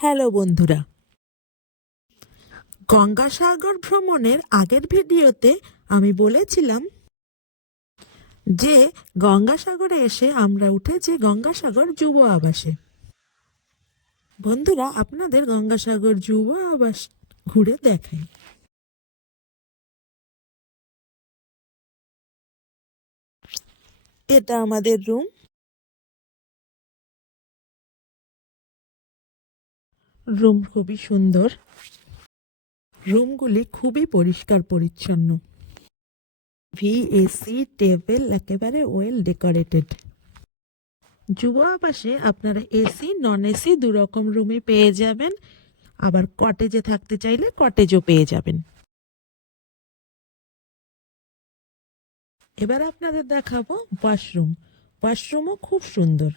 Hello বন্ধুরা, গঙ্গাসাগর ভ্রমণের আগের ভিডিওতে আমি বলেছিলাম যে গঙ্গাসাগরে এসে আমরা উঠেছি গঙ্গাসাগর যুব আবাসে। বন্ধুরা, আপনাদের গঙ্গাসাগর যুব আবাস ঘুরে দেখাই। এটা আমাদের রুম খুবই সুন্দর। রুমগুলি খুবই পরিষ্কার পরিচ্ছন্ন। এসি টেবিল একেবারে ওয়েল ডেকোরেটেড। যুব আবাসে আপনারা এসি নন এসি দুরকম রুমই পেয়ে যাবেন, আবার কটেজে থাকতে চাইলে কটেজও পেয়ে যাবেন। এবার আপনাদের দেখাবো ওয়াশরুম। ওয়াশরুমও খুব সুন্দর।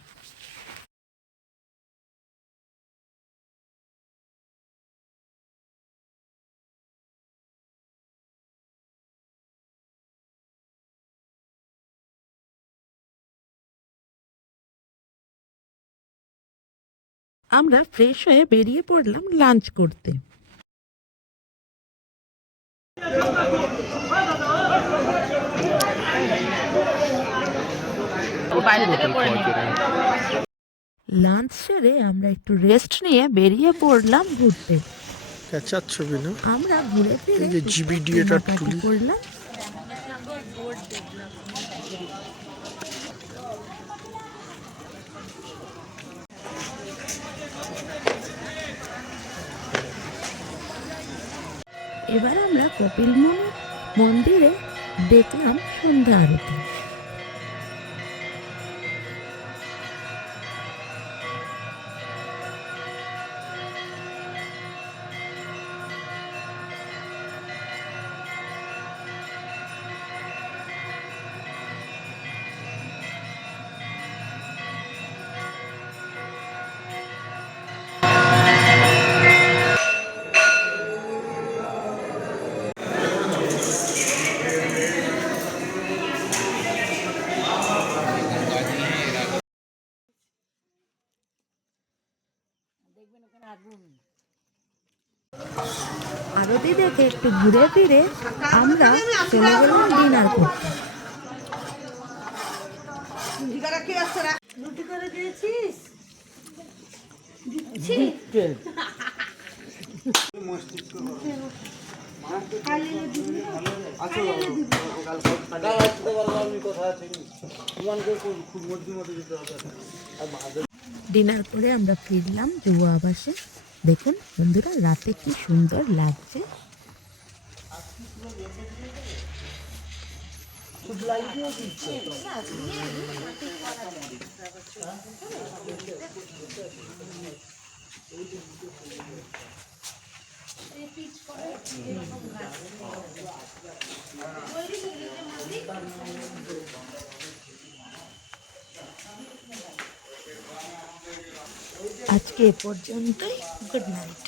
আমরা ফ্রেশ হয়ে বেরিয়ে পড়লাম লাঞ্চ করতে। লাঞ্চ সেরে আমরা একটু রেস্ট নিয়ে বেরিয়ে পড়লাম ঘুরতে। আমরা ঘুরে ফিরে কেনাকাটি করলাম। এবার আমরা কপিলমুনি মন্দিরে দেখলাম সন্ধ্যা আরতি। আরতি দেখে একটু ঘুরে ফিরে আমরা চলে গেলাম ডিনার করতে। ডিনার করে আমরা ফিরলাম যুব আবাসে। দেখুন বন্ধুরা, রাতে কি সুন্দর লাগছে। আজকে এ পর্যন্তই। Good night.